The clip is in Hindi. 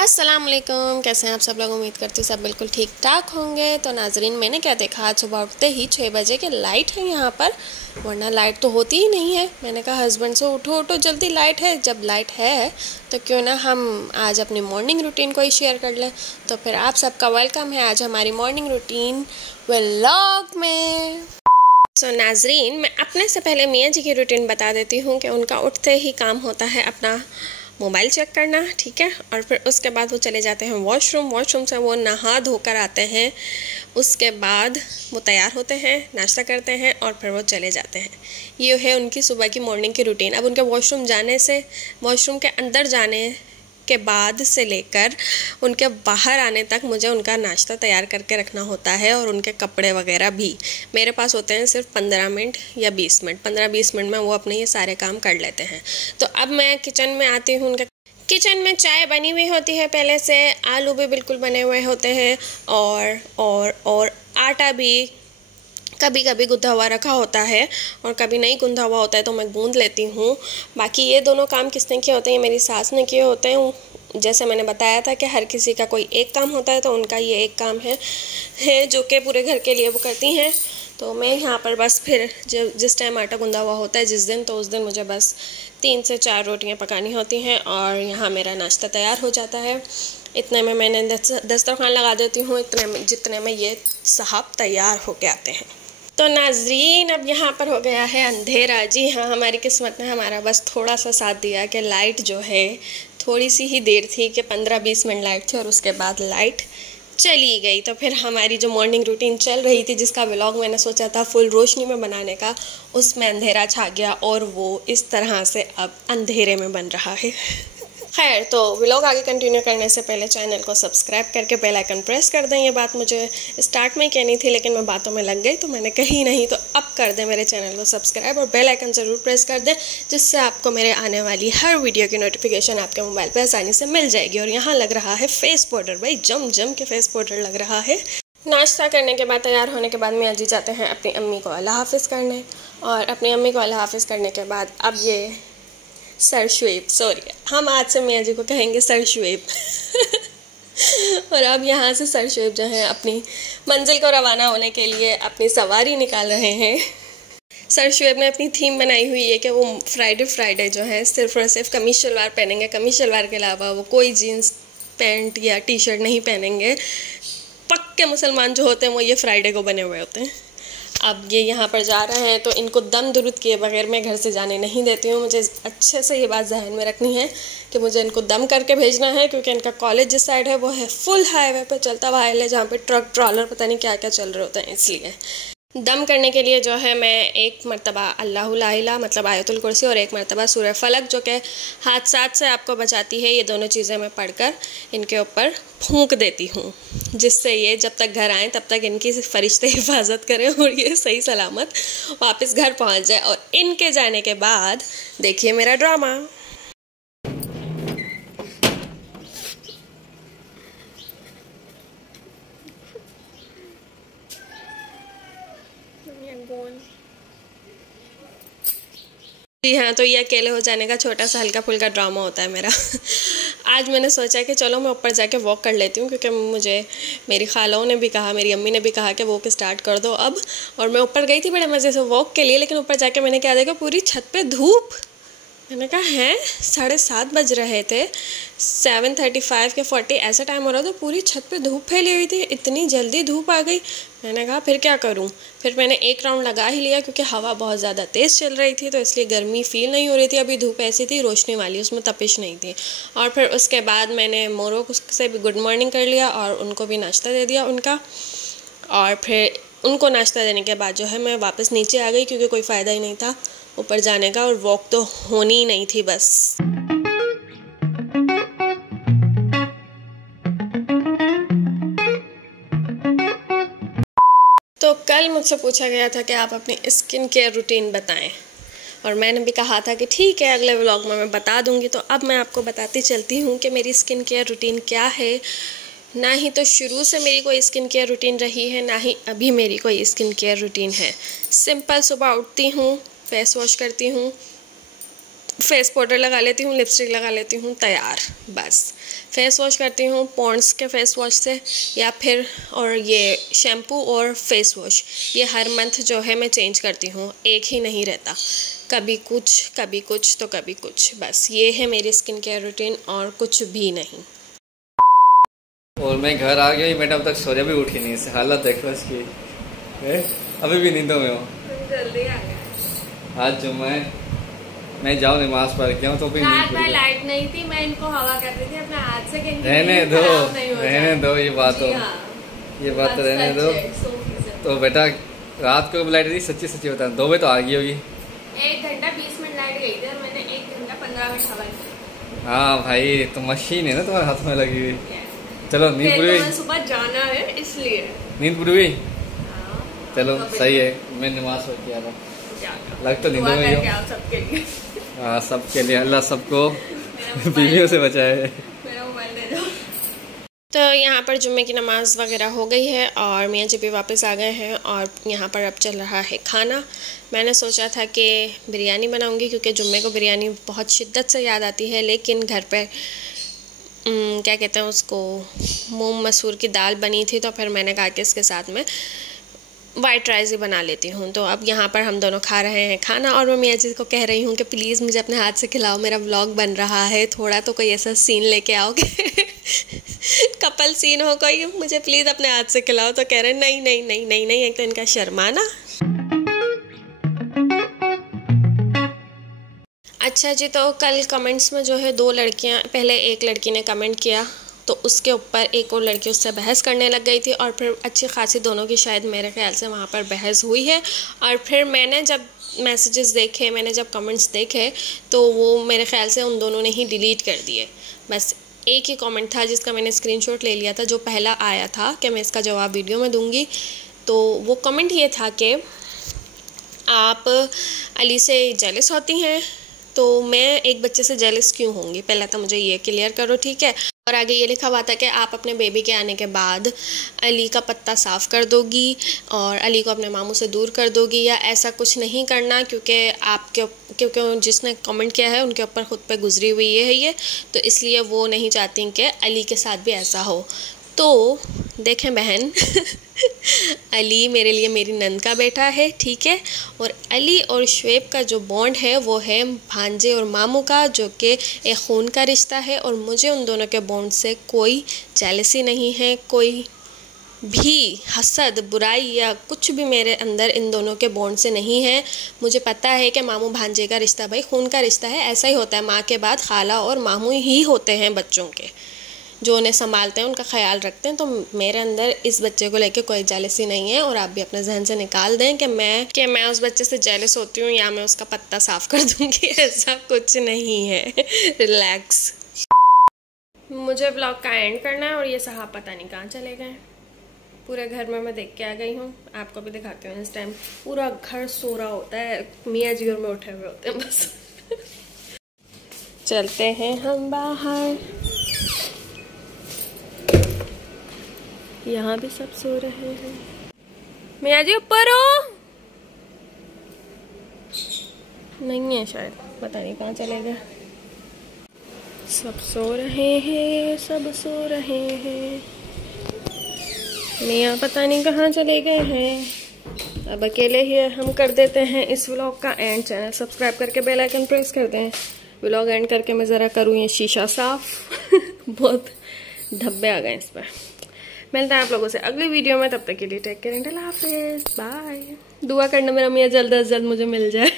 अस्सलाम वालेकुम, कैसे हैं आप सब लोग। उम्मीद करती हूँ सब बिल्कुल ठीक ठाक होंगे। तो नाजरीन, मैंने क्या देखा, आज सुबह उठते ही 6 बजे के लाइट है यहाँ पर, वरना लाइट तो होती ही नहीं है। मैंने कहा हस्बैंड से उठो उठो जल्दी, लाइट है। जब लाइट है तो क्यों ना हम आज अपनी मॉर्निंग रूटीन को ही शेयर कर लें। तो फिर आप सबका वेलकम है आज हमारी मॉर्निंग रूटीन व्लॉग में। नाजरीन, मैं अपने से पहले मियाँ जी की रूटीन बता देती हूँ कि उनका उठते ही काम होता है अपना मोबाइल चेक करना, ठीक है। और फिर उसके बाद वो चले जाते हैं वॉशरूम से वो नहा धोकर आते हैं। उसके बाद वो तैयार होते हैं, नाश्ता करते हैं और फिर वो चले जाते हैं। ये है उनकी सुबह की मॉर्निंग की रूटीन। अब उनके वॉशरूम के अंदर जाने के बाद से लेकर उनके बाहर आने तक मुझे उनका नाश्ता तैयार करके रखना होता है, और उनके कपड़े वगैरह भी मेरे पास होते हैं सिर्फ 15 मिनट या 20 मिनट। 15-20 मिनट में वो अपने ये सारे काम कर लेते हैं। तो अब मैं किचन में आती हूँ। उनके किचन में चाय बनी हुई होती है पहले से, आलू भी बिल्कुल बने हुए होते हैं, और आटा भी कभी कभी गूंधा हुआ रखा होता है और कभी नहीं गूंधा हुआ होता है तो मैं गूंद लेती हूँ। बाकी ये दोनों काम किसने किए होते हैं, मेरी सास ने किए होते हैं। जैसे मैंने बताया था कि हर किसी का कोई एक काम होता है, तो उनका ये एक काम है जो कि पूरे घर के लिए वो करती हैं। तो मैं यहाँ पर बस फिर जिस टाइम आटा गूंदा हुआ होता है जिस दिन, तो उस दिन मुझे बस 3 से 4 रोटियाँ पकानी होती हैं और यहाँ मेरा नाश्ता तैयार हो जाता है। इतने में मैंने दस्तरखान लगा देती हूँ, जितने में ये साहब तैयार होके आते हैं। तो नाजरीन, अब यहाँ पर हो गया है अंधेरा। जी हाँ, हमारी किस्मत ने हमारा बस थोड़ा सा साथ दिया कि लाइट जो है थोड़ी सी ही देर थी कि 15-20 मिनट लाइट थी और उसके बाद लाइट चली गई। तो फिर हमारी जो मॉर्निंग रूटीन चल रही थी, जिसका व्लॉग मैंने सोचा था फुल रोशनी में बनाने का, उसमें अंधेरा छा गया और वो इस तरह से अब अंधेरे में बन रहा है। खैर, तो व्लॉग आगे कंटिन्यू करने से पहले चैनल को सब्सक्राइब करके बेल आइकन प्रेस कर दें। ये बात मुझे स्टार्ट में कहनी थी लेकिन मैं बातों में लग गई तो मैंने कही नहीं। तो अब कर दें मेरे चैनल को सब्सक्राइब और बेल आइकन ज़रूर प्रेस कर दें, जिससे आपको मेरे आने वाली हर वीडियो की नोटिफिकेशन आपके मोबाइल पर आसानी से मिल जाएगी। और यहाँ लग रहा है फेस पाउडर, भाई जम के फेस पाउडर लग रहा है। नाश्ता करने के बाद, तैयार होने के बाद मियाँ जी जाते हैं अपनी अम्मी को अल्लाह हाफिज़ करने, और अपनी अम्मी को अल्लाह हाफिज़ करने के बाद अब ये सर शुएब, सॉरी हम आज से मियाँ जी को कहेंगे सर शुएब और अब यहाँ से सर शुएब जो है अपनी मंजिल को रवाना होने के लिए अपनी सवारी निकाल रहे हैं। सर शुएब ने अपनी थीम बनाई हुई है कि वो फ्राइडे जो है सिर्फ और सिर्फ कमीज शलवार पहनेंगे। कमीज शलवार के अलावा वो कोई जीन्स पैंट या टी शर्ट नहीं पहनेंगे। पक्के मुसलमान जो होते हैं वो ये फ्राइडे को बने हुए होते हैं। अब ये यहाँ पर जा रहे हैं तो इनको दम दुरुद किए बगैर मैं घर से जाने नहीं देती हूँ। मुझे अच्छे से ये बात जहन में रखनी है कि मुझे इनको दम करके भेजना है, क्योंकि इनका कॉलेज जिस साइड है वो है फुल हाईवे पे चलता हुआ हाईवे, जहाँ पे ट्रक ट्रॉलर पता नहीं क्या क्या चल रहे होते हैं। इसलिए दम करने के लिए जो है मैं एक मरतबा अल्लाहु ला इलाहा मतलब आयतुल कुर्सी और एक मरतबा सूरह फलक जो कि हादसात से आपको बचाती है, ये दोनों चीज़ें मैं पढ़कर इनके ऊपर फूंक देती हूँ, जिससे ये जब तक घर आएँ तब तक इनकी फरिश्ते हिफाजत करें और ये सही सलामत वापस घर पहुँच जाए। और इनके जाने के बाद देखिए मेरा ड्रामा। जी हाँ, तो ये अकेले हो जाने का छोटा सा हल्का फुल्का ड्रामा होता है मेरा। आज मैंने सोचा कि चलो मैं ऊपर जाके वॉक कर लेती हूँ, क्योंकि मुझे मेरी खालाओं ने भी कहा, मेरी अम्मी ने भी कहा कि वॉक स्टार्ट कर दो अब। और मैं ऊपर गई थी बड़े मज़े से वॉक के लिए, लेकिन ऊपर जाके मैंने क्या देखा, पूरी छत पे धूप। मैंने कहा हैं 7:30 बज रहे थे, 7:35 के 40 ऐसा टाइम हो रहा था, पूरी छत पे धूप फैली हुई थी। इतनी जल्दी धूप आ गई। मैंने कहा फिर क्या करूं। फिर मैंने एक राउंड लगा ही लिया, क्योंकि हवा बहुत ज़्यादा तेज़ चल रही थी तो इसलिए गर्मी फील नहीं हो रही थी। अभी धूप ऐसी थी रोशनी वाली, उसमें तपिश नहीं थी। और फिर उसके बाद मैंने मोरों से भी गुड मॉर्निंग कर लिया और उनको भी नाश्ता दे दिया उनका। और फिर उनको नाश्ता देने के बाद जो है मैं वापस नीचे आ गई, क्योंकि कोई फ़ायदा ही नहीं था ऊपर जाने का और वॉक तो होनी ही नहीं थी बस। तो कल मुझसे पूछा गया था कि आप अपनी स्किन केयर रूटीन बताएं, और मैंने भी कहा था कि ठीक है अगले व्लॉग में मैं बता दूंगी। तो अब मैं आपको बताती चलती हूँ कि मेरी स्किन केयर रूटीन क्या है। ना ही तो शुरू से मेरी कोई स्किन केयर रूटीन रही है, ना ही अभी मेरी कोई स्किन केयर रूटीन है। सिंपल सुबह उठती हूँ, फेस वॉश करती हूँ, फेस पाउडर लगा लेती हूँ, लिपस्टिक लगा लेती हूँ, तैयार। बस फेस वॉश करती हूँ पॉन्ड्स के फेस वॉश से या फिर, और ये शैम्पू और फेस वॉश ये हर मंथ जो है मैं चेंज करती हूँ, एक ही नहीं रहता, कभी कुछ तो कभी कुछ। बस ये है मेरी स्किन केयर रूटीन और कुछ भी नहीं। और मैं घर आ गया, मैडम तक सोया भी उठी नहीं, इससे हालत देखो इसकी, अभी भी नींदों में हो। जल्दी आ गया। आज जो मैं जाऊँ नमाज पढ़ के आऊँ तो भी लाइट नहीं थी, मैं इनको हवा कर रही थी अपने हाथ से। रहने दो ये बात हो, ये बात तो रहने दो। तो बेटा रात को लाइट थी, सच्ची बता 2 बजे तो आ गई होगी। 1 घंटा 20 मिनट लाइट गई थी और मैंने 1 घंटा 15 मिनट हवा की। हाँ भाई, तो मशीन है ना तुम्हारे हाथ में लगी हुई। चलो नींद पूरी हुई, सुबह जाना है इसलिए नींद पूरी हुई। चलो सही है, मैं नमाज पढ़ के आ रहा, लग तो नींदों में ही हो। सबके लिए, हाँ सबके लिए, अल्लाह सबको बीवियों से बचाए। मेरा मोबाइल दे दो। तो यहाँ पर जुम्मे की नमाज़ वगैरह हो गई है और मियाँ जी भी वापस आ गए हैं और यहाँ पर अब चल रहा है खाना। मैंने सोचा था कि बिरयानी बनाऊँगी क्योंकि जुम्मे को बिरयानी बहुत शिद्दत से याद आती है, लेकिन घर पर क्या कहते हैं उसको, मूंग मसूर की दाल बनी थी, तो फिर मैंने कहा कि इसके साथ में वाइट राइस ही बना लेती हूँ। तो अब यहाँ पर हम दोनों खा रहे हैं खाना और मैं मियाँ जी को कह रही हूँ कि प्लीज़ मुझे अपने हाथ से खिलाओ, मेरा व्लॉग बन रहा है, थोड़ा तो कोई ऐसा सीन लेके आओगे कपल सीन हो कोई, मुझे प्लीज़ अपने हाथ से खिलाओ। तो कह रहे हैं नहीं नहीं नहीं नहीं नहीं, एक तो इनका शर्माना। अच्छा जी, तो कल कमेंट्स में जो है 2 लड़कियाँ, पहले एक लड़की ने कमेंट किया तो उसके ऊपर एक और लड़की उससे बहस करने लग गई थी और फिर अच्छी खासी दोनों की शायद मेरे ख्याल से वहाँ पर बहस हुई है। और फिर मैंने जब मैसेजेस देखे, मैंने जब कमेंट्स देखे तो वो मेरे ख्याल से उन दोनों ने ही डिलीट कर दिए। बस एक ही कमेंट था जिसका मैंने स्क्रीनशॉट ले लिया था, जो पहला आया था कि मैं इसका जवाब वीडियो में दूँगी। तो वो कमेंट ये था कि आप अली से जेलस होती हैं, तो मैं एक बच्चे से जेलस क्यों होंगी, पहले तो मुझे ये क्लियर करो, ठीक है। और आगे ये लिखा हुआ था कि आप अपने बेबी के आने के बाद अली का पत्ता साफ़ कर दोगी और अली को अपने मामू से दूर कर दोगी, या ऐसा कुछ नहीं करना क्योंकि जिसने कमेंट किया है उनके ऊपर ख़ुद पे गुजरी हुई है ये, तो इसलिए वो नहीं चाहती कि अली के साथ भी ऐसा हो। तो देखें बहन अली मेरे लिए मेरी नंद का बेटा है, ठीक है, और अली और शुएब का जो बॉन्ड है वो है भांजे और मामू का, जो कि एक खून का रिश्ता है। और मुझे उन दोनों के बॉन्ड से कोई जेलसी नहीं है, कोई भी हसद, बुराई या कुछ भी मेरे अंदर इन दोनों के बॉन्ड से नहीं है। मुझे पता है कि मामू भांजे का रिश्ता भाई खून का रिश्ता है, ऐसा ही होता है, माँ के बाद खाला और मामू ही होते हैं बच्चों के, जो उन्हें संभालते हैं, उनका ख्याल रखते हैं। तो मेरे अंदर इस बच्चे को लेके कोई जेलसी नहीं है और आप भी अपने जहन से निकाल दें कि मैं उस बच्चे से जेलस होती हूँ या मैं उसका पत्ता साफ़ कर दूँगी, ऐसा कुछ नहीं है। रिलैक्स। मुझे ब्लॉग का एंड करना है और ये साहब पता नहीं कहाँ चले गए। पूरे घर में मैं देख के आ गई हूँ, आपको भी दिखाती हूँ। इस टाइम पूरा घर सो रहा होता है, मियाँ जी और मैं उठे हुए होते हैं बस। चलते हैं हम बाहर, यहाँ भी सब सो रहे हैं। मियाँ जी ऊपर हो, नहीं है शायद, पता नहीं कहाँ चले गए। सब सो रहे हैं, सब सो रहे हैं, मियाँ पता नहीं कहाँ चले गए हैं। अब अकेले ही हम कर देते हैं इस व्लॉग का एंड। चैनल सब्सक्राइब करके बेल आइकन प्रेस कर दें। व्लॉग एंड करके मैं ज़रा करूँ ये शीशा साफ बहुत धब्बे आ गए इस पर। मिलते हैं आप लोगों से अगली वीडियो में, तब तक के लिए टेक केयर एंड अल्लाह हाफिज़, बाय। दुआ करना मेरा मियाँ जल्द से जल्द मुझे मिल जाए।